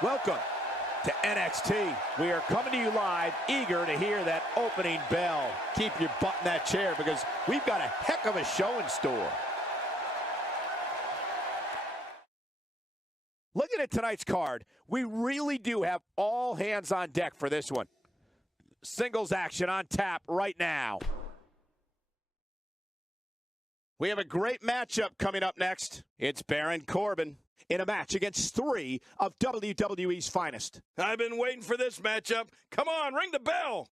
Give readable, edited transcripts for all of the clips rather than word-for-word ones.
Welcome to NXT. We are coming to you live, eager to hear that opening bell. Keep your butt in that chair because we've got a heck of a show in store. Looking at tonight's card, we really do have all hands on deck for this one. Singles action on tap right now. We have a great matchup coming up next. It's Baron Corbin in a match against three of WWE's finest. I've been waiting for this matchup. Come on, ring the bell.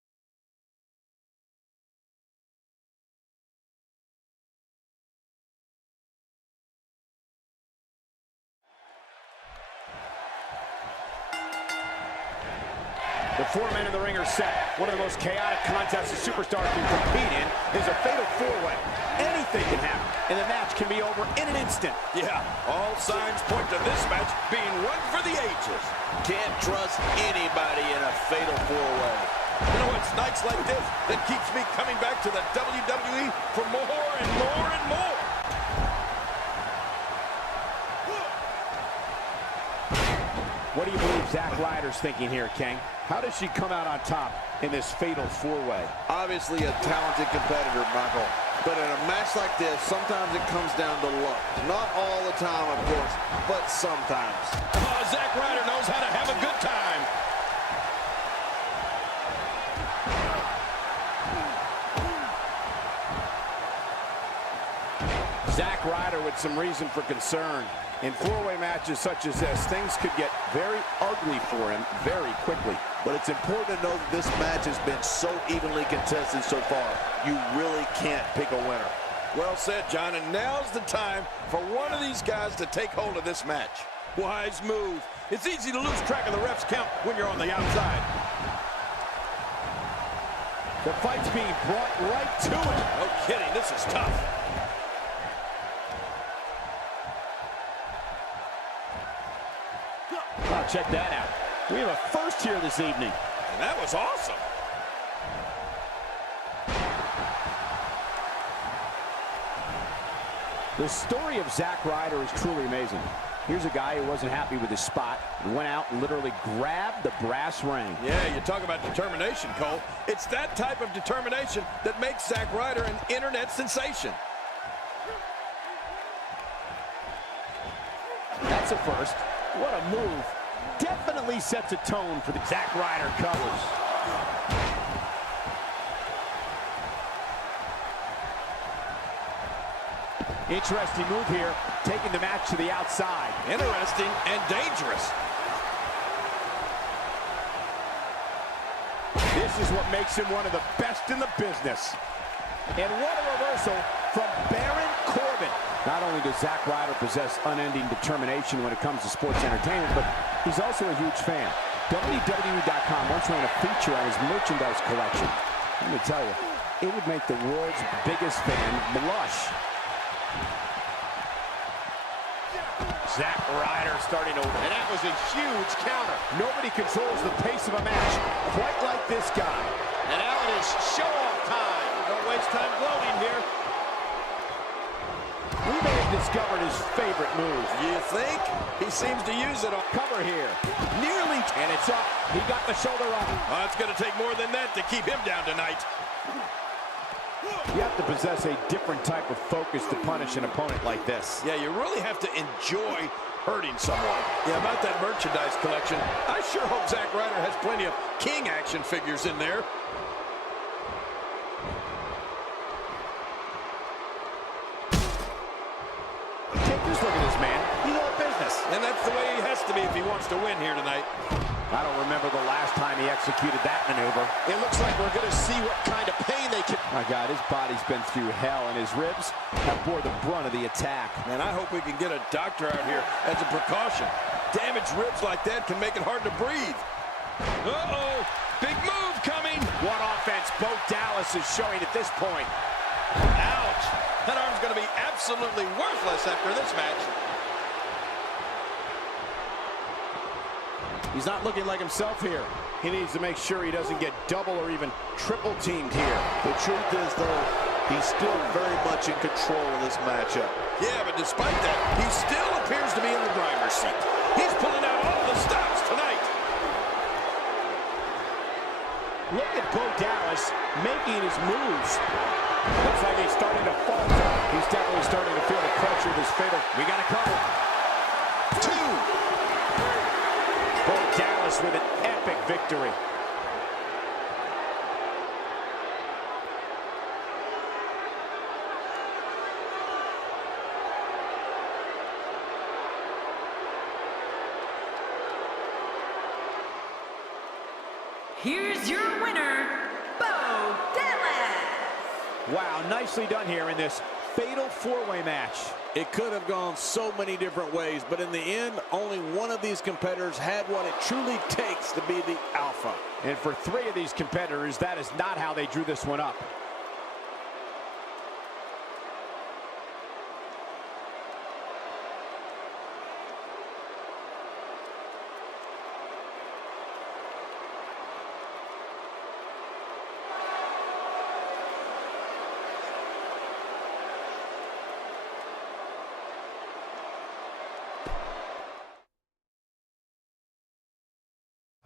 The four men in the ring are set. One of the most chaotic contests a superstar can compete in is a fatal four-way. Anything can happen, and the match can be over in an instant. Yeah, all signs point to this match being one for the ages. Can't trust anybody in a fatal four-way. You know, it's nights like this that keeps me coming back to the WWE for more and more and more. What do you believe Zack Ryder's thinking here, King? How does she come out on top in this fatal four-way? Obviously a talented competitor, Michael. But in a match like this, sometimes it comes down to luck. Not all the time, of course, but sometimes. Oh, Zack Ryder knows how to have a good time. Zack Ryder with some reason for concern. In four-way matches such as this, things could get very ugly for him very quickly. But it's important to know that this match has been so evenly contested so far. You really can't pick a winner. Well said, John, and now's the time for one of these guys to take hold of this match. Wise move. It's easy to lose track of the ref's count when you're on the outside. The fight's being brought right to it. No kidding, this is tough. Oh, check that out. We have a first here this evening. And that was awesome. The story of Zack Ryder is truly amazing. Here's a guy who wasn't happy with his spot and went out and literally grabbed the brass ring. Yeah, you talk about determination, Cole. It's that type of determination that makes Zack Ryder an internet sensation. That's a first. What a move. Definitely sets a tone for the Zack Ryder covers. Interesting move here, taking the match to the outside. Interesting and dangerous. This is what makes him one of the best in the business. And what a reversal from Baron Corbin. Not only does Zack Ryder possess unending determination when it comes to sports entertainment, but he's also a huge fan. WWE.com once ran a feature on his merchandise collection. Let me tell you, it would make the world's biggest fan blush. Zack Ryder starting over. And that was a huge counter. Nobody controls the pace of a match quite like this guy. And now it is show-off time. Don't waste time gloating here. We may have discovered his favorite move. You think? He seems to use it on Cover here. Nearly. And it's up. He got the shoulder up. Oh, it's going to take more than that to keep him down tonight. You have to possess a different type of focus to punish an opponent like this. Yeah, you really have to enjoy hurting someone. Yeah, about that merchandise collection, I sure hope Zack Ryder has plenty of King action figures in there. Take this look at this man. He's all business. And that's the way he has to be if he wants to win here tonight. I don't remember the last time he executed that maneuver. It looks like we're going to see what kind of pain they can... My God, his body's been through hell, and his ribs have bore the brunt of the attack. And I hope we can get a doctor out here as a precaution. Damaged ribs like that can make it hard to breathe. Uh-oh, big move coming. What offense Bo Dallas is showing at this point. Ouch. That arm's going to be absolutely worthless after this match. He's not looking like himself here. He needs to make sure he doesn't get double or even triple teamed here. The truth is, though, he's still very much in control of this matchup. Yeah, but despite that, he still appears to be in the driver's seat. He's pulling out all the stops tonight. Look at Bo Dallas making his moves. Looks like he's starting to falter. He's definitely starting to feel the pressure of this fatal. We got a cover. 2. Bo Dallas with an epic victory. Here's your winner, Bo Dallas. Wow, nicely done here in this fatal 4-way match. It could have gone so many different ways, but in the end, only one of these competitors had what it truly takes to be the alpha. And for 3 of these competitors, that is not how they drew this one up.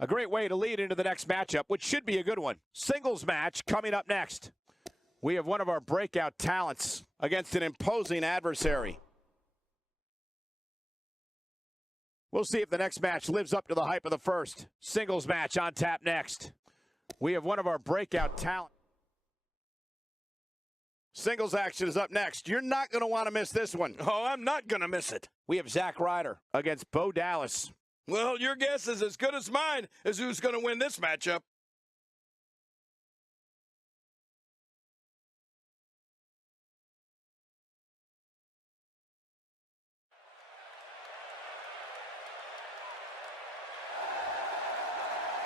A great way to lead into the next matchup, which should be a good one. Singles match coming up next. We have one of our breakout talents against an imposing adversary. We'll see if the next match lives up to the hype of the first. Singles match on tap next. We have one of our breakout talent. Singles action is up next. You're not going to want to miss this one. Oh, I'm not going to miss it. We have Zack Ryder against Bo Dallas. Well, your guess is as good as mine as who's going to win this matchup.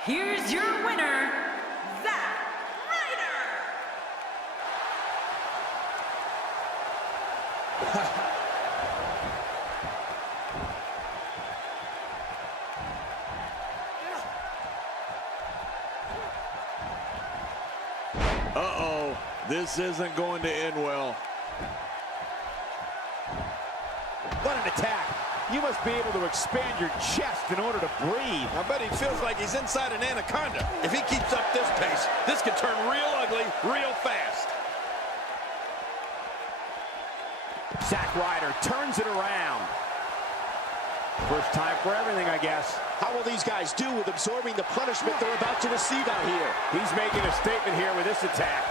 Here's your winner, Zack Ryder. Uh-oh, this isn't going to end well. What an attack. You must be able to expand your chest in order to breathe. I bet he feels like he's inside an anaconda. If he keeps up this pace, this could turn real ugly real fast. Zack Ryder turns it around. First time for everything, I guess. How will these guys do with absorbing the punishment they're about to receive out here? He's making a statement here with this attack.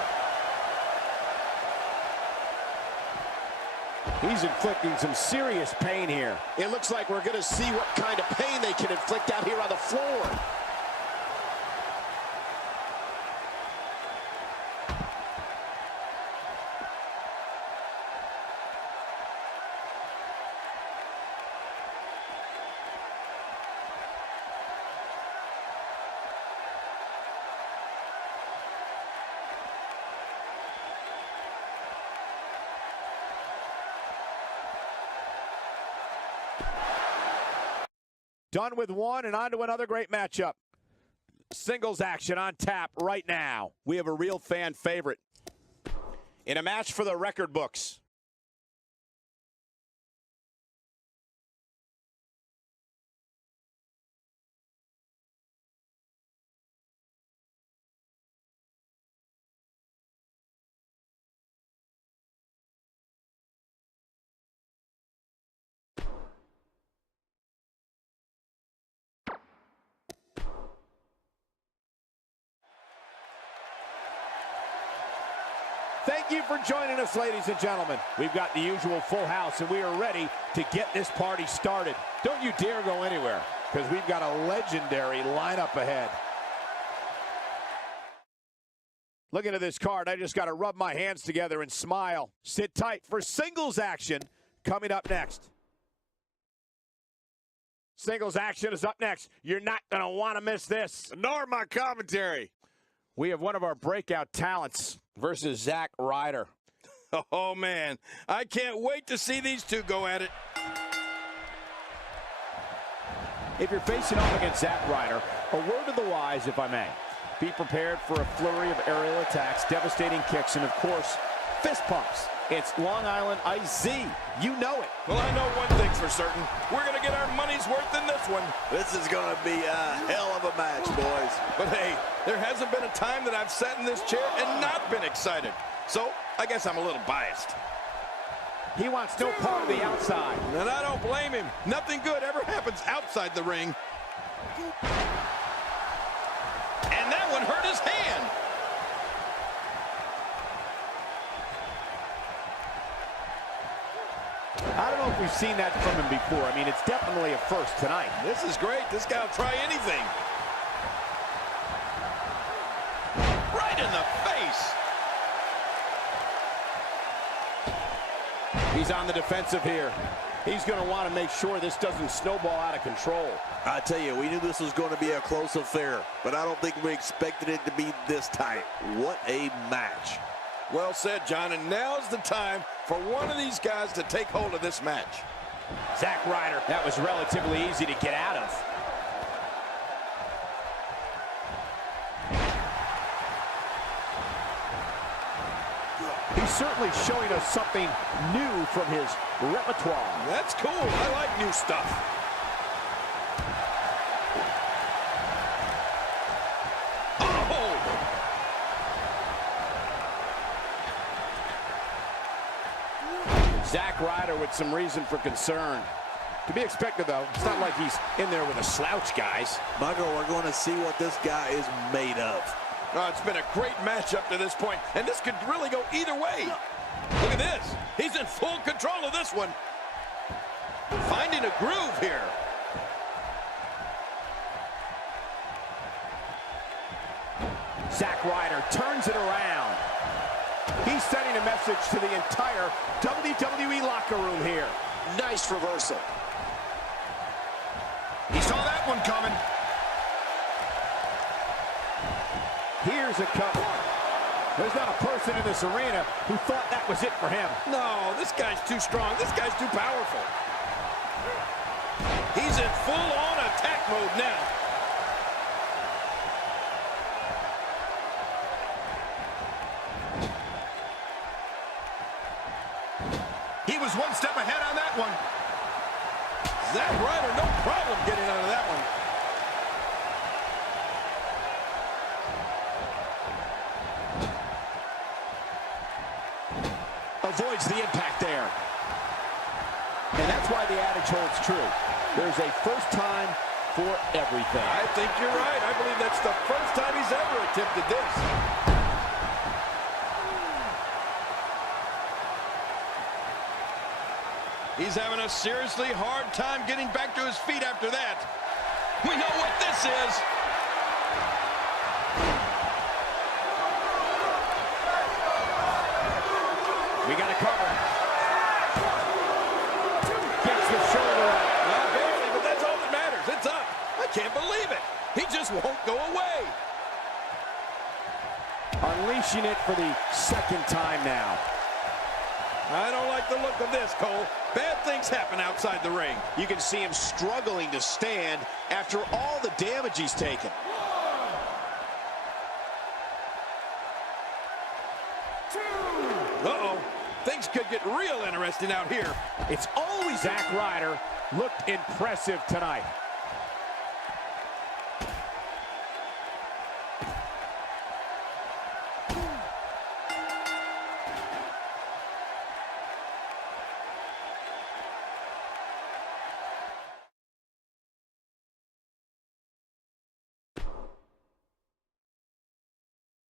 He's inflicting some serious pain here. It looks like we're going to see what kind of pain they can inflict out here on the floor. Done with one and on to another great matchup. Singles action on tap right now. We have a real fan favorite in a match for the record books. Thank you for joining us, ladies and gentlemen. We've got the usual full house, and we are ready to get this party started. Don't you dare go anywhere, because we've got a legendary lineup ahead. Looking at this card, I just got to rub my hands together and smile. Sit tight for singles action coming up next. Singles action is up next. You're not going to want to miss this. Nor my commentary. We have one of our breakout talents versus Zack Ryder. Oh, man. I can't wait to see these two go at it. If you're facing off against Zack Ryder, a word of the wise, if I may. Be prepared for a flurry of aerial attacks, devastating kicks, and, of course, fist pumps. It's Long Island Ice Z. You know it. Well, I know one thing's for certain. We're going to get our money's worth in this one. This is going to be a hell of a match, boys. But hey, there hasn't been a time that I've sat in this chair and not been excited. So I guess I'm a little biased. He wants no part of the outside. And I don't blame him. Nothing good ever happens outside the ring. And that one hurt his hand. I don't know if we've seen that from him before. I mean, it's definitely a first tonight. This is great. This guy will try anything. Right in the face. He's on the defensive here. He's going to want to make sure this doesn't snowball out of control. I tell you, we knew this was going to be a close affair, but I don't think we expected it to be this tight. What a match. Well said, John, and now's the time for one of these guys to take hold of this match. Zack Ryder, that was relatively easy to get out of. He's certainly showing us something new from his repertoire. That's cool. I like new stuff. Oh! Zack Ryder with some reason for concern. To be expected, though. It's not like he's in there with a slouch, guys. Michael, we're going to see what this guy is made of. Oh, it's been a great match up to this point, and this could really go either way. Look at this. He's in full control of this one. Finding a groove here. Zack Ryder turns it around. He's sending a message to the entire WWE locker room here. Nice reversal. He saw that one coming. Here's a cover. There's not a person in this arena who thought that was it for him. No, this guy's too strong. This guy's too powerful. He's in full-on attack mode now. He was one step ahead on that one. Zack Ryder, no problem getting out of that one. Avoids the impact there. And that's why the adage holds true. There's a first time for everything. I think you're right. I believe that's the first time he's ever attempted this. He's having a seriously hard time getting back to his feet after that. We know what this is. We got a cover. Gets the shoulder up. Not barely, but that's all that matters. It's up. I can't believe it. He just won't go away. Unleashing it for the second time now. I don't like the look of this, Cole. Bad things happen outside the ring. You can see him struggling to stand after all the damage he's taken. Uh-oh. Things could get real interesting out here. It's always Zack Ryder. Looked impressive tonight.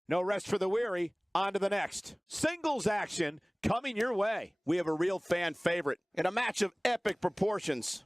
No rest for the weary. On to the next. Singles action coming your way. We have a real fan favorite in a match of epic proportions.